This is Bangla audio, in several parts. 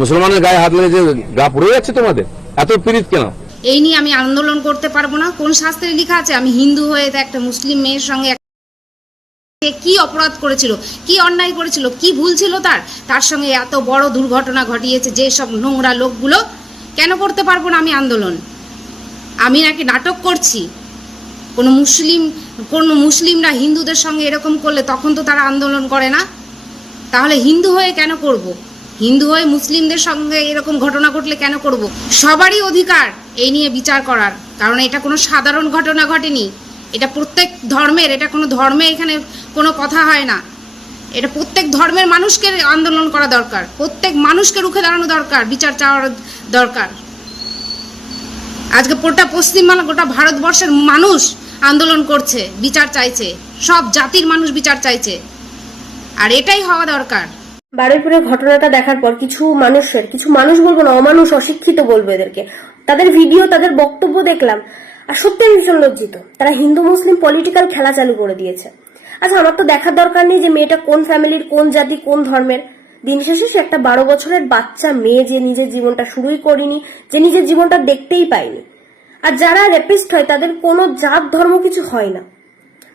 মুসলমানের গায়ে হাত লেগে যে গা পুড়ে যাচ্ছে তোমাদের, এত পীড়িত কেন? এই নিয়ে আমি আন্দোলন করতে পারবো না। কোন শাস্ত্রে লেখা আছে আমি হিন্দু হয়ে একটা মুসলিম মেয়ের সঙ্গে কি অপরাধ করেছিল, কি অন্যায় করেছিল, কি ভুল ছিল তার সঙ্গে এত বড় দুর্ঘটনা ঘটিয়েছে যে সব নোংরা লোকগুলো, কেন করতে পারবো না আমি আন্দোলন? আমি নাকি নাটক করছি? কোনো মুসলিমরা হিন্দুদের সঙ্গে এরকম করলে তখন তো তারা আন্দোলন করে না, তাহলে হিন্দু হয়ে কেন করব? হিন্দু হয়ে মুসলিমদের সঙ্গে এরকম ঘটনা ঘটলে কেন করব? সবারই অধিকার এই নিয়ে বিচার করার, কারণ এটা কোনো সাধারণ ঘটনা ঘটেনি, এটা প্রত্যেক ধর্মের, এটা কোনো ধর্মে এখানে কোনো কথা হয় না, এটা প্রত্যেক ধর্মের মানুষকে আন্দোলন করা দরকার, প্রত্যেক মানুষকে রুখে দাঁড়ানো দরকার, বিচার চাওয়ার দরকার। আজকে গোটা পশ্চিমবাংলা, গোটা ভারতবর্ষের মানুষ আন্দোলন করছে, বিচার চাইছে, সব জাতির মানুষ বিচার চাইছে, আর এটাই হওয়া দরকার। বারুইপুরের ঘটনাটা দেখার পর কিছু মানুষ বলবো না, অমানুষ, অশিক্ষিত বলবো এদেরকে, তাদের ভিডিও, তাদের বক্তব্য দেখলাম আর সত্যি ভীষণ লজ্জিত। তারা হিন্দু মুসলিম পলিটিক্যাল খেলা চালু করে দিয়েছে। আচ্ছা, আমার তো দেখার দরকার নেই যে মেয়েটা কোন ফ্যামিলির, কোন জাতি, কোন ধর্মের। দিন শেষে সে একটা 12 বছরের বাচ্চা মেয়ে, যে নিজের জীবনটা শুরুই করিনি, যে নিজের জীবনটা দেখতেই পায়নি। আর যারা রেপিস্ট হয় তাদের কোনো জাত ধর্ম কিছু হয় না।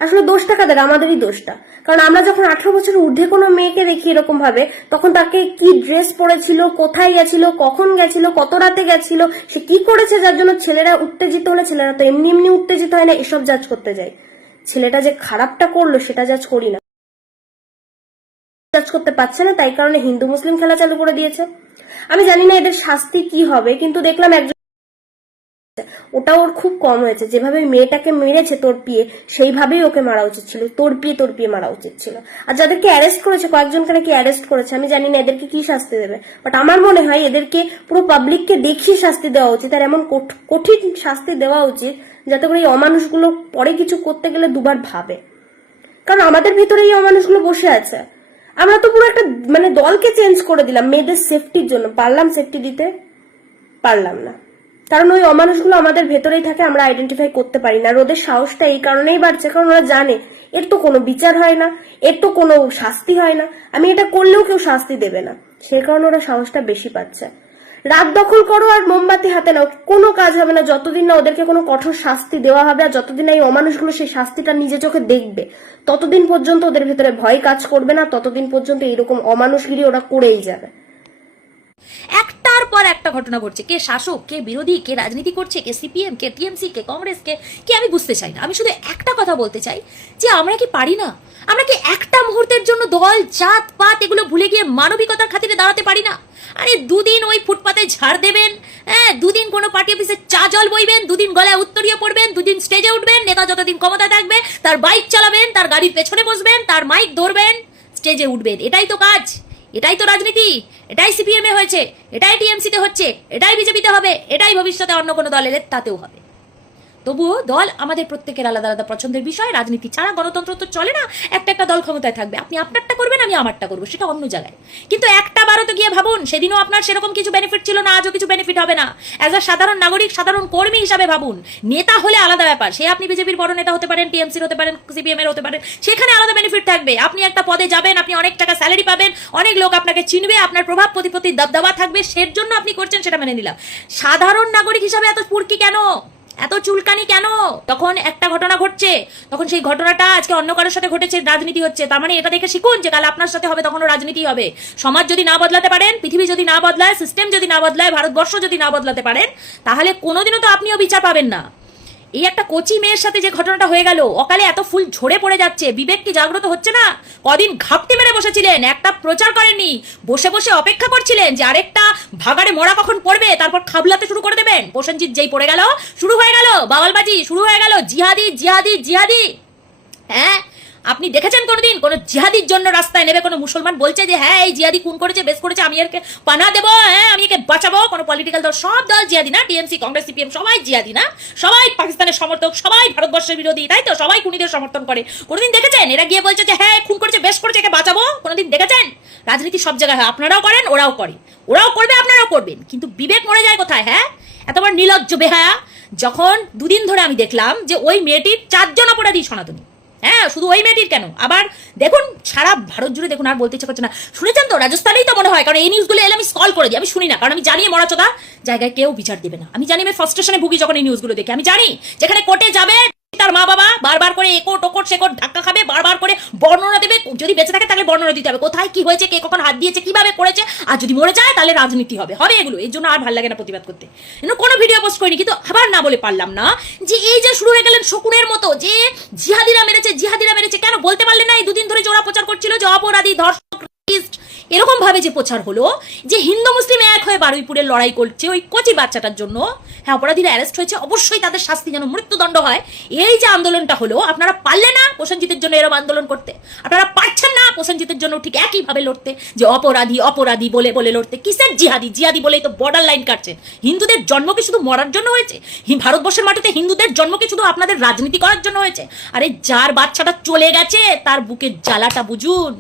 আসলে দোষটা কাদের? আমাদেরই দোষটা। কারণ আমরা যখন 18 বছরের ঊর্ধ্বে কোনো মেয়েকে দেখি এরকম ভাবে, তখন তাকে কি ড্রেস পরেছিল, কোথায় গেছিল, কখন গেছিল, কত রাতে গেছিল, সে কি করেছে যার জন্য ছেলেরা উত্তেজিত হলে, ছেলেরা তো এমনি এমনি উত্তেজিত হয় না, এসব জাজ করতে যায়। ছেলেটা যে খারাপটা করলো সেটা জাজ করি না, জাজ করতে পারছে না, তাই কারণে হিন্দু মুসলিম খেলা চালু করে দিয়েছে। আমি জানি না এদের শাস্তি কি হবে, কিন্তু দেখলাম একজন, ওটা ওর খুব কম হয়েছে। যেভাবে মেয়েটাকে মেরেছে তোরপিয়ে, সেইভাবেই ওকে মারা উচিত ছিল, তোরপিয়ে মারা উচিত ছিল। আর যাদেরকে অ্যারেস্ট করেছে, কয়েকজনকে নাকি অ্যারেস্ট করেছে, আমি জানি না এদেরকে কি শাস্তি দেবে, বাট আমার মনে হয় এদেরকে পুরো পাবলিককে দেখিয়ে শাস্তি দেওয়া উচিত, আর এমন কঠিন শাস্তি দেওয়া উচিত যাতে করে এই অমানুষগুলো পরে কিছু করতে গেলে দুবার ভাবে। কারণ আমাদের ভিতরে এই অমানুষগুলো বসে আছে। আমরা তো পুরো একটা দলকে চেঞ্জ করে দিলাম মেয়েদের সেফটির জন্য। পারলাম সেফটি দিতে? পারলাম না, কারণ ওই অমানুষগুলো আমাদের ভেতরেই থাকে, আমরা আইডেন্টিফাই করতে পারি না। আর ওদের সাহসটা এই কারণেই বাড়ছে, কারণ ওরা জানে এর তো কোনো বিচার হয় না, এর তো কোনো শাস্তি হয় না, আমি এটা করলেও কেউ শাস্তি দেবে না, সেই কারণে ওরা সাহসটা বেশি পাচ্ছে। রাত দখল করো আর মোমবাতি হাতে নাও, কোনো কাজ হবে না যতদিন না ওদেরকে কোনো কঠোর শাস্তি দেওয়া হবে। আর যতদিন এই অমানুষগুলো সেই শাস্তিটা নিজে চোখে দেখবে, ততদিন পর্যন্ত ওদের ভেতরে ভয় কাজ করবে না, ততদিন পর্যন্ত এইরকম অমানুষগিরি ওরা করেই যাবে। একটার পর একটা ঘটনা ঘটছে, কে শাসক, কে বিরোধী, কে রাজনীতি করছে, কে সিপিএম, কে টিএমসি, কে কংগ্রেস, কে আমি বুঝতে চাই না। আমি শুধু একটা কথা বলতে চাই যে আমরা কি পারি না? আমরা কি একটা মুহূর্তের জন্য দল জাত পাত এগুলো ভুলে গিয়ে মানবিকতার খাতিরে দাঁড়াতে পারি না? আরে দুদিন ওই ফুটপাতে ঝাড় দেবেন, হ্যাঁ, দুদিন কোনো পার্টি অফিসে চা জল বইবেন, দুদিন গলায় উত্তরীয় পড়বেন, দুদিন স্টেজে উঠবেন, নেতা যতদিন ক্ষমতা থাকবে তার বাইক চালাবেন, তার গাড়ির পেছনে বসবেন, তার মাইক ধরবেন, স্টেজে উঠবেন। এটাই তো কাজ, এটাই তো রাজনীতি, এটাই সিপিএম এ হয়েছে, এটাই টিএমসিতে হচ্ছে, এটাই বিজেপিতে হবে, এটাই ভবিষ্যতে অন্য কোনো দল এলে তাতেও হবে। তবুও দল আমাদের প্রত্যেকের আলাদা আলাদা পছন্দের বিষয়। রাজনীতি ছাড়া গণতন্ত্র তো চলে না। একটা দল ক্ষমতায় থাকবে, আপনি আপনারটা করবেন, আমি আমারটা করবো, সেটা অন্য জায়গায়। কিন্তু একটা বারও তো গিয়ে ভাবুন, সেদিনও আপনার সেরকম কিছু বেনিফিট ছিল না, আজও কিছু বেনিফিট হবে না। অ্যাজ আ সাধারণ নাগরিক, সাধারণ কর্মী হিসাবে ভাবুন। নেতা হলে আলাদা ব্যাপার, সে আপনি বিজেপির বড় নেতা হতে পারেন, টিএমসির হতে পারেন, সিপিএম এর হতে পারেন, সেখানে আলাদা বেনিফিট থাকবে। আপনি একটা পদে যাবেন, আপনি অনেক টাকা স্যালারি পাবেন, অনেক লোক আপনাকে চিনবে, আপনার প্রভাব প্রতিপত্তির দাবদাবা থাকবে, সের জন্য আপনি করছেন, সেটা মেনে নিলাম। সাধারণ নাগরিক হিসাবে এত পুরকি কেন, এত চুলকানি কেন? তখন একটা ঘটনা ঘটছে, তখন সেই ঘটনাটা আজকে অন্য কারোর সাথে ঘটেছে, রাজনীতি হচ্ছে, তার মানে এটা দেখে শিখুন যে কাল আপনার সাথে হবে, তখনও রাজনীতি হবে। সমাজ যদি না বদলাতে পারেন, পৃথিবী যদি না বদলায়, সিস্টেম যদি না বদলায়, ভারতবর্ষ যদি না বদলাতে পারেন, তাহলে কোনোদিনও তো আপনিও বিচার পাবেন না। এই একটা কচি মেয়ের সাথে যে ঘটনাটা হয়ে গেল, অকালে এত ফুল ঝরে পড়ে যাচ্ছে, বিবেক কি জাগ্রত হচ্ছে না? কদিন ঘাপটি মেরে বসেছিলেন, একটা প্রচার করেননি, বসে বসে অপেক্ষা করছিলেন যে আরেকটা ভাগাড়ে মরা কখন পড়বে, তারপর খাবলাতে শুরু করে দেবেন। প্রসেনজিৎ যেই পড়ে গেল, শুরু হয়ে গেল বাওয়ালবাজি, শুরু হয়ে গেল জিহাদি জিহাদি জিহাদি। হ্যাঁ, আপনি দেখেছেন কোনোদিন কোনো জিহাদির জন্য রাস্তায় নেবে কোনো মুসলমান বলছে যে হ্যাঁ এই জিহাদি খুন করেছে, বেশ করেছে, আমি এরকে পানা দেবো, হ্যাঁ আমি একে বাঁচাবো? কোনো পলিটিক্যাল দল, সব দল জিহাদি না, টিএমসি, কংগ্রেস, সিপিএম সবাই জিহাদি না? সবাই পাকিস্তানের সমর্থক, সবাই ভারতবর্ষের বিরোধী, তাই তো? সবাই খুনিদের সমর্থন করে। কোনোদিন দেখেছেন এরা গিয়ে বলছে যে হ্যাঁ খুন করেছে, বেশ করেছে, একে বাঁচাবো? কোনোদিন দেখেছেন? রাজনীতি সব জায়গায় হয়, আপনারাও করেন, ওরাও করে, ওরাও করবে, আপনারাও করবেন, কিন্তু বিবেক মরে যায় কোথায়? হ্যাঁ, এত বড় নির্লজ্জ বেহায়া। যখন দুদিন ধরে আমি দেখলাম যে ওই মেয়েটির 4 জন অপরাধী সনাতনী, হ্যাঁ, শুধু ওই মেয়েটির কেন, আবার দেখুন সারা ভারত জুড়ে দেখুন, আর বলতে ইচ্ছা করছে না। শুনেছেন তো রাজস্থানেই তো মনে হয়, কারণ এই নিউজগুলো এলে আমি স্কল করে দিই, আমি শুনি না, কারণ আমি জানি মরাচোদা জায়গায় কেউ বিচার দেবে না। আমি জানি আমি ফ্রাস্ট্রেশনে ভুগি যখন এই নিউজগুলো দেখে। আমি জানি যেখানে কোর্টে যাবে তার মা বাবা বারবার করে একোট ওকট সেকট ধাক্কা খাবে, বারবার করে বর্ণনা দেবে, যদি বেঁচে থাকে তাহলে বর্ণনা দিতে হবে কোথায় কি হয়েছে, কে কখন হাত দিয়েছে, কিভাবে করেছে, আর যদি মরে যায় তাহলে রাজনীতি হবে এগুলো। এর জন্য আর ভালো লাগে না প্রতিবাদ করতে। কোনো ভিডিও পোস্ট করিনি, কিন্তু আবার না বলে পারলাম না যে এই যে শুরু হয়ে গেলেন শকুনের মতো যে জিহাদিরা মেরেছে, কেন বলতে পারলে না? এই দুদিন ধরে জোড়া প্রচার করছিল যে অপরাধী ধর্ষক এরকম ভাবে যে প্রচার হলো যে হিন্দু মুসলিম এক হয়ে বারুইপুরের লড়াই করছে ওই কচি বাচ্চাটার জন্য। হ্যাঁ, অপরাধীরা অ্যারেস্ট হয়েছে, অবশ্যই তাদের শাস্তি যেন মৃত্যুদণ্ড হয়। এই যে আন্দোলনটা হলো, আপনারা পারলে না প্রসেনজিতের জন্য এরকম আন্দোলন করতে, আপনারা পারছেন না প্রসেনজিতের জন্য ঠিক একইভাবে লড়তে, যে অপরাধী বলে বলে লড়তে। কিসের জিহাদি বলেই তো বর্ডার লাইন কাটছেন। হিন্দুদের জন্ম কি শুধু মরার জন্য হয়েছে? ভারতবর্ষের মাটিতে হিন্দুদের জন্ম কি শুধু আপনাদের রাজনীতি করার জন্য হয়েছে? আরে যার বাচ্চাটা চলে গেছে তার বুকের জ্বালাটা বুঝুন।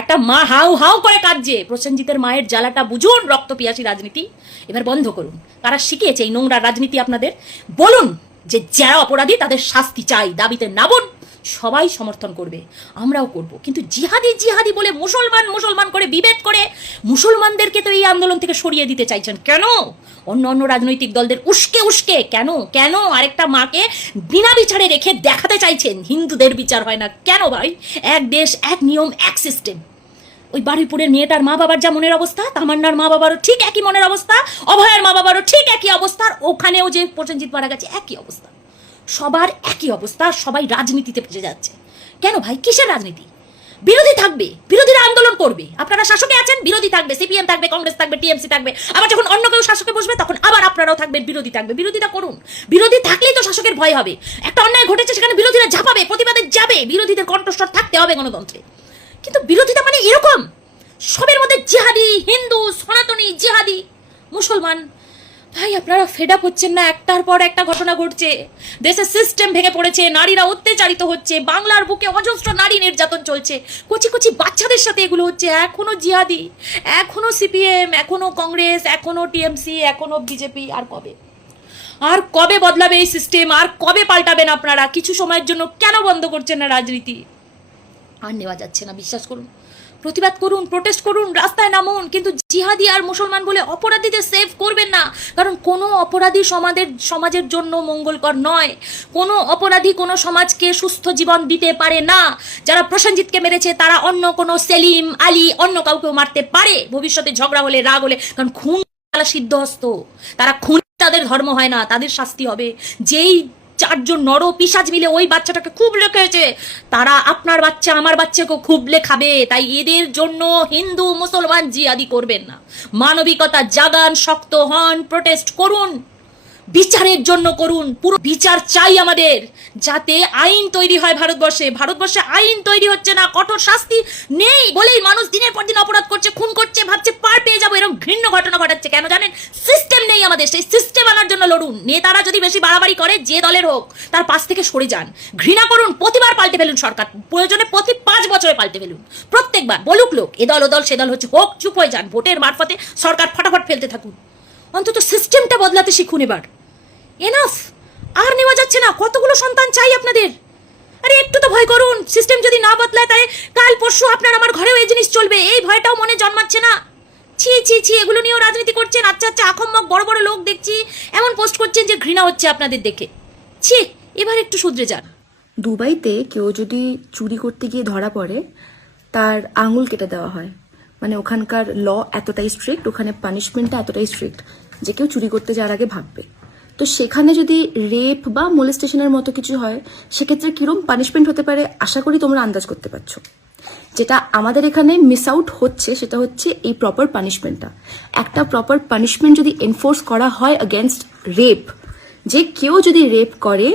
একটা মা হাউ হাউ করে কাঁদছে, প্রসেনজিতের মায়ের জ্বালাটা বুঝুন। রক্ত পিয়াসী রাজনীতি এবার বন্ধ করুন। কারা শিখিয়েছে এই নোংরা রাজনীতি আপনাদের? বলুন যে যারা অপরাধী তাদের শাস্তি চাই, দাবিতে নামুন। সবাই সমর্থন করবে, আমরাও করব। কিন্তু জিহাদি বলে মুসলমান করে বিভেদ করে মুসলমানদেরকে তো এই আন্দোলন থেকে সরিয়ে দিতে চাইছেন কেন? অন্য রাজনৈতিক দলদের উস্কে কেন আরেকটা মাকে বিনা বিচারে রেখে দেখাতে চাইছেন হিন্দুদের বিচার হয় না কেন? ভাই, এক দেশ এক নিয়ম এক সিস্টেম। ওই বারুইপুরের মেয়েটার মা বাবার যা মনের অবস্থা, তামান্নার মা বাবারও ঠিক একই মনের অবস্থা, অভয়ের মা বাবারও ঠিক একই অবস্থা, ওখানেও যে প্রসেনজিৎ মারা গেছে একই অবস্থা, সবার একই অবস্থা। সবাই রাজনীতিতে ফেসে যাচ্ছে কেন ভাই? কিসের রাজনীতি? বিরোধী থাকবে, বিরোধীরা আন্দোলন করবে। আপনারা শাসকে আছেন, বিরোধী থাকবে, সিপিএম থাকবে, কংগ্রেস থাকবে, টিএমসি থাকবে। আবার যখন অন্য কেউ শাসকে বসবে তখন আবার আপনারাও থাকবেন, বিরোধী থাকবে। বিরোধিতা করুন, বিরোধী থাকলেই তো শাসকের ভয় হবে। একটা অন্যায় ঘটেছে সেখানে বিরোধীরা ঝাঁপাবে, প্রতিবাদে যাবে, বিরোধীদের কণ্ঠস্বর থাকতে হবে গণতন্ত্রে। কিন্তু বিরোধিতা মানে এরকম সবের মধ্যে জিহাদি, হিন্দু, সনাতনী, জিহাদি, মুসলমান। ভাই, আপনারা ফেড আপ হচ্ছেন না? একটার পর একটা ঘটনা ঘটছে, দেশের সিস্টেম ভেঙে পড়েছে, নারীরা অত্যাচারিত হচ্ছে, বাংলার বুকে অজস্র নারী নির্যাতন চলছে, কচি বাচ্চাদের সাথে এগুলো হচ্ছে। এখনো জিহাদি, এখনো সিপিএম, এখনো কংগ্রেস, এখনো টিএমসি, এখনো বিজেপি। আর কবে বদলাবে এই সিস্টেম? আর কবে পাল্টাবেন আপনারা? কিছু সময়ের জন্য কেন বন্ধ করছেন না রাজনীতি? আর নেওয়া যাচ্ছে না, বিশ্বাস করুন। প্রতিবাদ করুন, প্রোটেস্ট করুন, রাস্তায় নামুন, কিন্তু জিহাদি আর মুসলমান বলে অপরাধীদের সেভ করবেন না। কারণ কোনো অপরাধী সমাজের জন্য মঙ্গলকর নয়। কোনো অপরাধী কোনো সমাজকে সুস্থ জীবন দিতে পারে না। যারা প্রসেনজিৎকে মেরেছে তারা অন্য কোনো সেলিম, আলী, অন্য কাউকেও মারতে পারে ভবিষ্যতে ঝগড়া হলে, রাগ হলে। কারণ খুন তারা সিদ্ধহস্ত, তারা খুন, তাদের ধর্ম হয় না, তাদের শাস্তি হবে। যেই চারজন নর পিশাচ মিলে ওই বাচ্চাটাকে খুব লেখেছে, তারা আপনার বাচ্চা আমার বাচ্চাকে খুব লেখাবে। তাই এদের জন্য হিন্দু মুসলমান জিহাদি করবেন না। মানবিকতা জাগান, শক্ত হন, প্রোটেস্ট করুন, বিচারের জন্য করুন। পুরো বিচার চাই আমাদের, যাতে আইন তৈরি হয় ভারতবর্ষে আইন তৈরি হচ্ছে না, কঠোর শাস্তি নেই বলেই মানুষ দিনের পর দিন অপরাধ করছে, খুন করছে, ভাবছে পার পেয়ে যাবো, এরকম ঘৃণ্য ঘটনা ঘটাচ্ছে। কেন জানেন? সিস্টেম নেই আমাদের। সেই সিস্টেম আনার জন্য লড়ুন। নেতারা যদি বেশি বাড়াবাড়ি করে, যে দলের হোক, তার পাশ থেকে সরে যান, ঘৃণা করুন, প্রতিবার পাল্টে ফেলুন সরকার, প্রয়োজনে প্রতি 5 বছরে পাল্টে ফেলুন। প্রত্যেকবার বলুক লোক এ দল ও দল সে দল হচ্ছে, হোক, চুপ হয়ে যান, ভোটের মারফতে সরকার ফটাফট ফেলতে থাকুন। অন্তত সিস্টেমটা বদলাতে শিখুন এবার। এনাফ, আর নেওয়া যাচ্ছে না। কতগুলো সন্তান চাই আপনাদের? আরে একটু তো ভয় করুন। সিস্টেম যদি না বদলায় তাহলে কাল পরশু আপনার আমার ঘরেও এই জিনিস চলবে, এই ভয়টাও মনে জন্মাচ্ছে না। ছি, এগুলো নিয়েও রাজনীতি করছেন। আচ্ছা, আখম্মক বড় বড় লোক দেখছি এমন পোস্ট করছেন যে ঘৃণা হচ্ছে আপনাদের দেখে। ছি, এবার একটু শুধরে যান। দুবাইতে কেউ যদি চুরি করতে গিয়ে ধরা পড়ে, তার আঙুল কেটে দেওয়া হয়। মানে ওখানকার ল এতটাই স্ট্রিক্ট, ওখানে পানিশমেন্টটা এতটাই স্ট্রিক্ট যে কেউ চুরি করতে যাওয়ার আগে ভাববে। তো সেখানে যদি রেপ বা মোলেস্টেশনের মতো কিছু হয়, সেক্ষেত্রে কিরম পানিশমেন্ট হতে পারে আশা করি তোমরা আন্দাজ করতে পারছো। যেটা আমাদের এখানে মিস আউট হচ্ছে সেটা হচ্ছে এই প্রপার পানিশমেন্টটা। একটা প্রপার পানিশমেন্ট যদি এনফোর্স করা হয় এগেনস্ট রেপ, যে কেউ যদি রেপ করে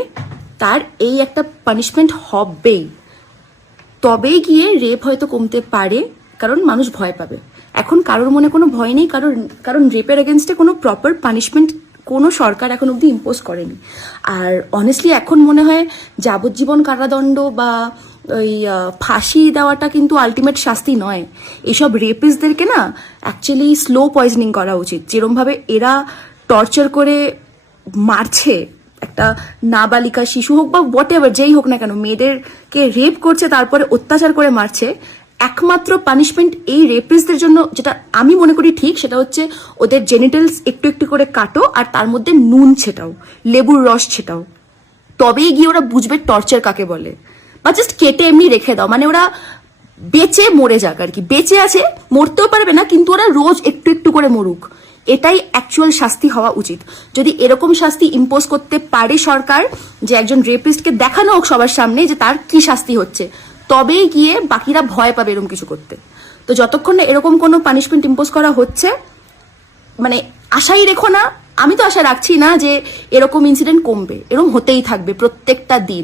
তার এই একটা পানিশমেন্ট হবেই, তবেই গিয়ে রেপ হয়তো কমতে পারে, কারণ মানুষ ভয় পাবে। এখন কারোর মনে কোনো ভয় নেই, কারণ রেপের এগেনস্টে কোনো প্রপার পানিশমেন্ট কোনো সরকার এখন অবধি ইম্পোজ করেনি। আর অনেস্টলি এখন মনে হয় যাবজ্জীবন কারাদণ্ড বা ওই ফাঁসি দেওয়াটা কিন্তু আলটিমেট শাস্তি নয়। এইসব রেপিস্টদেরকে না অ্যাকচুয়ালি স্লো পয়জনিং করা উচিত। যেরমভাবে এরা টর্চার করে মারছে একটা নাবালিকা শিশু হোক বা হোয়াট এভার যেই হোক না কেন, মেয়েদেরকে রেপ করছে তারপরে অত্যাচার করে মারছে, একমাত্র পানিশমেন্ট এই রেপিস্টদের জন্য যেটা আমি মনে করি ঠিক, সেটা হচ্ছে ওদের জেনিটালস একটু একটু করে কাটো আর তার মধ্যে নুন ছেটাও, লেবুর রস ছেটাও, তবেই গিয়ে ওরা বুঝবে টর্চার কাকে বলে। বা জাস্ট কেটে এমনি রেখে দাও, মানে ওরা বেঁচে মরে যাক আর কি, বেঁচে আছে, মরতেও পারবে না, কিন্তু ওরা রোজ একটু একটু করে মরুক, এটাই অ্যাকচুয়াল শাস্তি হওয়া উচিত। যদি এরকম শাস্তি ইম্পোজ করতে পারে সরকার, যে একজন রেপিস্টকে দেখানো হোক সবার সামনে যে তার কি শাস্তি হচ্ছে, তবেই গিয়ে বাকিরা ভয় পাবে এরকম কিছু করতে। তো যতক্ষণ না এরকম কোনো পানিশমেন্ট ইম্পোজ করা হচ্ছে, মানে আশাই রেখো না, আমি তো আশা রাখছি না যে এরকম ইনসিডেন্ট কমবে, এরকম হতেই থাকবে প্রত্যেকটা দিন।